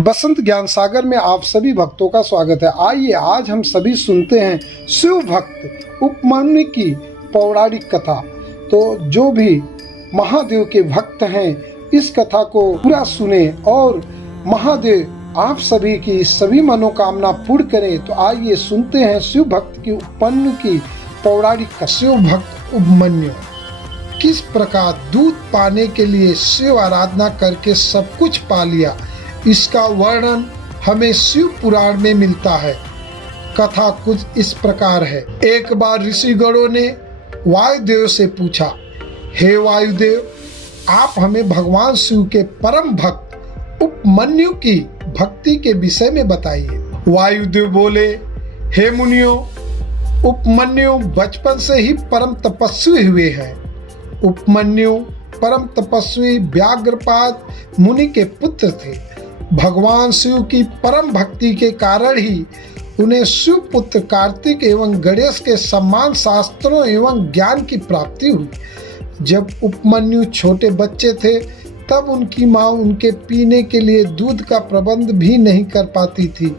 बसंत ज्ञान सागर में आप सभी भक्तों का स्वागत है। आइए आज हम सभी सुनते हैं शिव भक्त उपमन्यु की पौराणिक कथा। तो जो भी महादेव के भक्त हैं इस कथा को पूरा सुने और महादेव आप सभी की सभी मनोकामना पूर्ण करें। तो आइए सुनते हैं शिव भक्त की उपमन्यु की पौराणिक कथा। शिव भक्त उपमन्यु किस प्रकार दूध पाने के लिए शिव आराधना करके सब कुछ पा लिया, इसका वर्णन हमें शिव पुराण में मिलता है। कथा कुछ इस प्रकार है। एक बार ऋषिगणों ने वायुदेव से पूछा, हे वायुदेव, आप हमें भगवान शिव के परम भक्त उपमन्यु की भक्ति के विषय में बताइए। वायुदेव बोले, हे मुनियों, उपमन्यु बचपन से ही परम तपस्वी हुए हैं। उपमन्यु परम तपस्वी व्याघ्रपाद मुनि के पुत्र थे। भगवान शिव की परम भक्ति के कारण ही उन्हें शिव पुत्र कार्तिक एवं गणेश के सम्मान शास्त्रों एवं ज्ञान की प्राप्ति हुई। जब उपमन्यु छोटे बच्चे थे तब उनकी माँ उनके पीने के लिए दूध का प्रबंध भी नहीं कर पाती थी।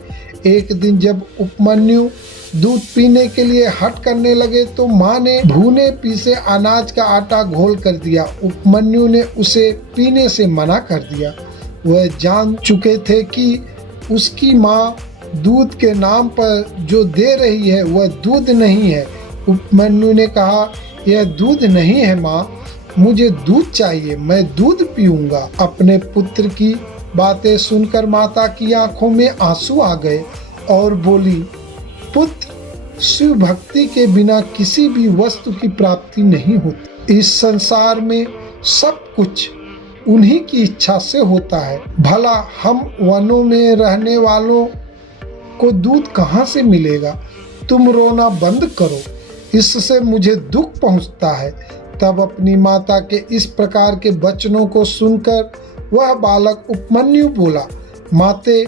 एक दिन जब उपमन्यु दूध पीने के लिए हट करने लगे तो माँ ने भुने पीसे अनाज का आटा घोल कर दिया। उपमन्यु ने उसे पीने से मना कर दिया। वह जान चुके थे कि उसकी माँ दूध के नाम पर जो दे रही है वह दूध नहीं है। उपमन्यु ने कहा, यह दूध नहीं है माँ, मुझे दूध चाहिए, मैं दूध पीऊंगा। अपने पुत्र की बातें सुनकर माता की आंखों में आंसू आ गए और बोली, पुत्र, शिव भक्ति के बिना किसी भी वस्तु की प्राप्ति नहीं होती। इस संसार में सब कुछ उन्हीं की इच्छा से होता है। भला हम वनों में रहने वालों को दूध कहाँ से मिलेगा? तुम रोना बंद करो, इससे मुझे दुख पहुँचता है। तब अपनी माता के इस प्रकार के वचनों को सुनकर वह बालक उपमन्यु बोला, माते,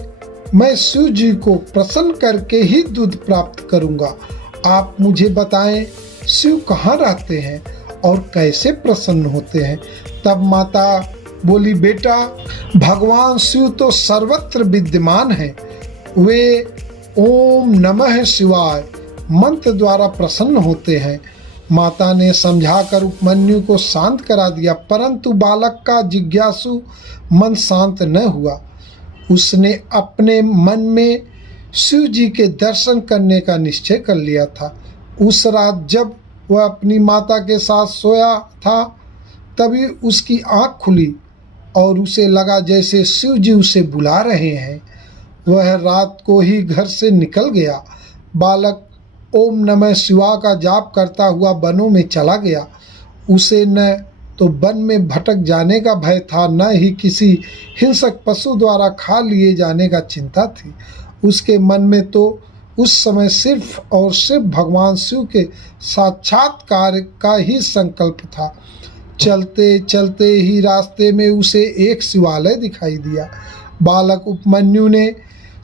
मैं शिव जी को प्रसन्न करके ही दूध प्राप्त करूंगा। आप मुझे बताएं, शिव कहाँ रहते हैं और कैसे प्रसन्न होते हैं? तब माता बोली, बेटा, भगवान शिव तो सर्वत्र विद्यमान हैं। वे ओम नमः शिवाय मंत्र द्वारा प्रसन्न होते हैं। माता ने समझाकर उपमन्यु को शांत करा दिया, परंतु बालक का जिज्ञासु मन शांत न हुआ। उसने अपने मन में शिव जी के दर्शन करने का निश्चय कर लिया था। उस रात जब वह अपनी माता के साथ सोया था तभी उसकी आँख खुली और उसे लगा जैसे शिव जी उसे बुला रहे हैं। वह रात को ही घर से निकल गया। बालक ओम नमः शिवाय का जाप करता हुआ वनों में चला गया। उसे न तो वन में भटक जाने का भय था, न ही किसी हिंसक पशु द्वारा खा लिए जाने का चिंता थी। उसके मन में तो उस समय सिर्फ और सिर्फ भगवान शिव के साक्षात्कार का ही संकल्प था। चलते चलते ही रास्ते में उसे एक शिवालय दिखाई दिया। बालक उपमन्यु ने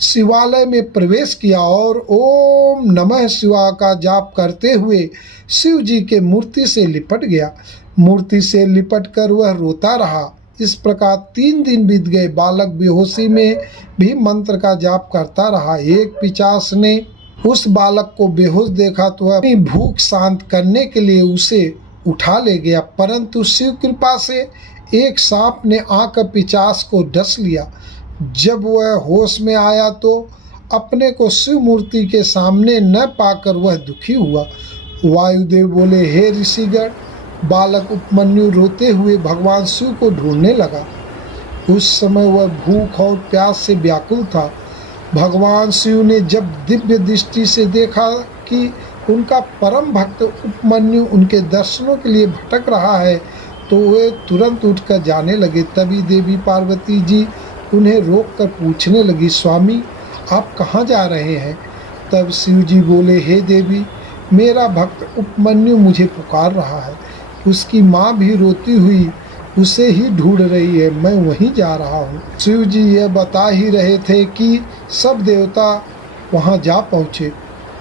शिवालय में प्रवेश किया और ओम नमः शिवाय का जाप करते हुए शिव जी के मूर्ति से लिपट गया। मूर्ति से लिपटकर वह रोता रहा। इस प्रकार 3 दिन बीत गए। बालक बेहोशी में भी मंत्र का जाप करता रहा। एक पिशाच ने उस बालक को बेहोश देखा तो वह अपनी भूख शांत करने के लिए उसे उठा ले गया, परंतु शिव कृपा से एक सांप ने आकर पिशाच को डस लिया। जब वह होश में आया तो अपने को शिव मूर्ति के सामने न पाकर वह दुखी हुआ। वायुदेव बोले, हे ऋषिगण, बालक उपमन्यु रोते हुए भगवान शिव को ढूंढने लगा। उस समय वह भूख और प्यास से व्याकुल था। भगवान शिव ने जब दिव्य दृष्टि से देखा कि उनका परम भक्त उपमन्यु उनके दर्शनों के लिए भटक रहा है तो वे तुरंत उठकर जाने लगे। तभी देवी पार्वती जी उन्हें रोककर पूछने लगी, स्वामी, आप कहाँ जा रहे हैं? तब शिव जी बोले, हे देवी, मेरा भक्त उपमन्यु मुझे पुकार रहा है। उसकी माँ भी रोती हुई उसे ही ढूंढ रही है, मैं वहीं जा रहा हूँ। शिव जी यह बता ही रहे थे कि सब देवता वहाँ जा पहुँचे।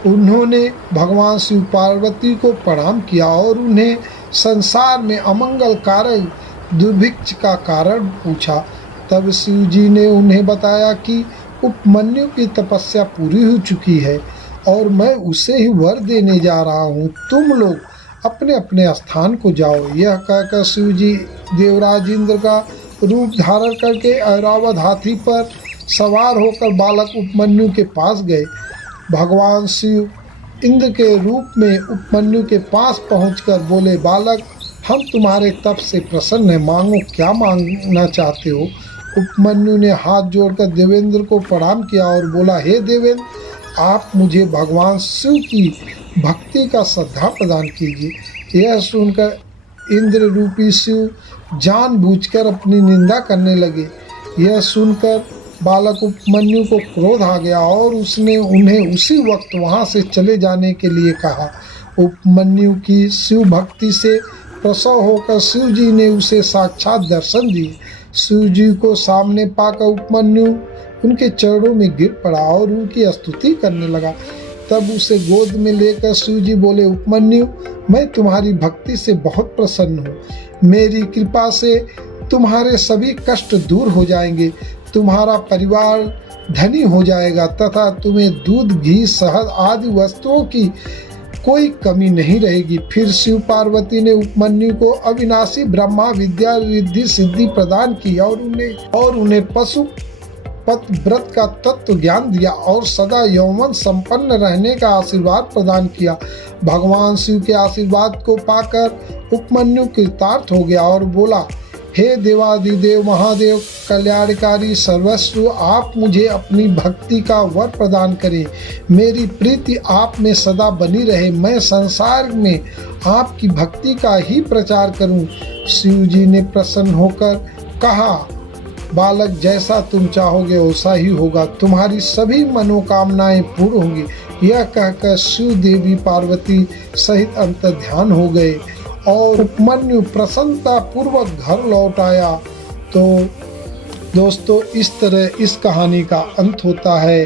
उन्होंने भगवान शिव पार्वती को प्रणाम किया और उन्हें संसार में अमंगल कारक दुर्भिक्ष का कारण पूछा। तब शिव जी ने उन्हें बताया कि उपमन्यु की तपस्या पूरी हो चुकी है और मैं उसे ही वर देने जा रहा हूँ। तुम लोग अपने अपने स्थान को जाओ। यह कहकर शिव जी देवराज इंद्र का रूप धारण करके ऐरावत हाथी पर सवार होकर बालक उपमन्यु के पास गए। भगवान शिव इंद्र के रूप में उपमन्यु के पास पहुंचकर बोले, बालक, हम तुम्हारे तप से प्रसन्न हैं, मांगो, क्या मांगना चाहते हो। उपमन्यु ने हाथ जोड़कर देवेंद्र को प्रणाम किया और बोला, हे देवेंद्र, आप मुझे भगवान शिव की भक्ति का श्रद्धा प्रदान कीजिए। यह सुनकर इंद्र रूपी शिव जानबूझकर अपनी निंदा करने लगे। यह सुनकर बालक उपमन्यु को क्रोध आ गया और उसने उन्हें उसी वक्त वहां से चले जाने के लिए कहा। उपमन्यु की शिव भक्ति से प्रसन्न होकर शिव जी ने उसे साक्षात दर्शन दिए। शिव जी को सामने पाकर उपमन्यु उनके चरणों में गिर पड़ा और उनकी स्तुति करने लगा। तब उसे गोद में लेकर शिव जी बोले, उपमन्यु, मैं तुम्हारी भक्ति से बहुत प्रसन्न हूँ। मेरी कृपा से तुम्हारे सभी कष्ट दूर हो जाएंगे, तुम्हारा परिवार धनी हो जाएगा तथा तुम्हें दूध, घी, शहद आदि वस्तुओं की कोई कमी नहीं रहेगी। फिर शिव पार्वती ने उपमन्यु को अविनाशी ब्रह्मा विद्या, रिद्धि, सिद्धि प्रदान की और उन्हें पशुपत व्रत का तत्व ज्ञान दिया और सदा यौवन संपन्न रहने का आशीर्वाद प्रदान किया। भगवान शिव के आशीर्वाद को पाकर उपमन्यु कृतार्थ हो गया और बोला, हे देवादिदेव महादेव कल्याणकारी सर्वस्व, आप मुझे अपनी भक्ति का वर प्रदान करें। मेरी प्रीति आप में सदा बनी रहे। मैं संसार में आपकी भक्ति का ही प्रचार करूं। शिव जी ने प्रसन्न होकर कहा, बालक, जैसा तुम चाहोगे वैसा ही होगा, तुम्हारी सभी मनोकामनाएं पूर्ण होंगी। यह कहकर शिव देवी पार्वती सहित अंतर्ध्यान हो गए और उपमन्यु प्रसन्नता पूर्वक घर लौट आया। तो दोस्तों, इस तरह इस कहानी का अंत होता है।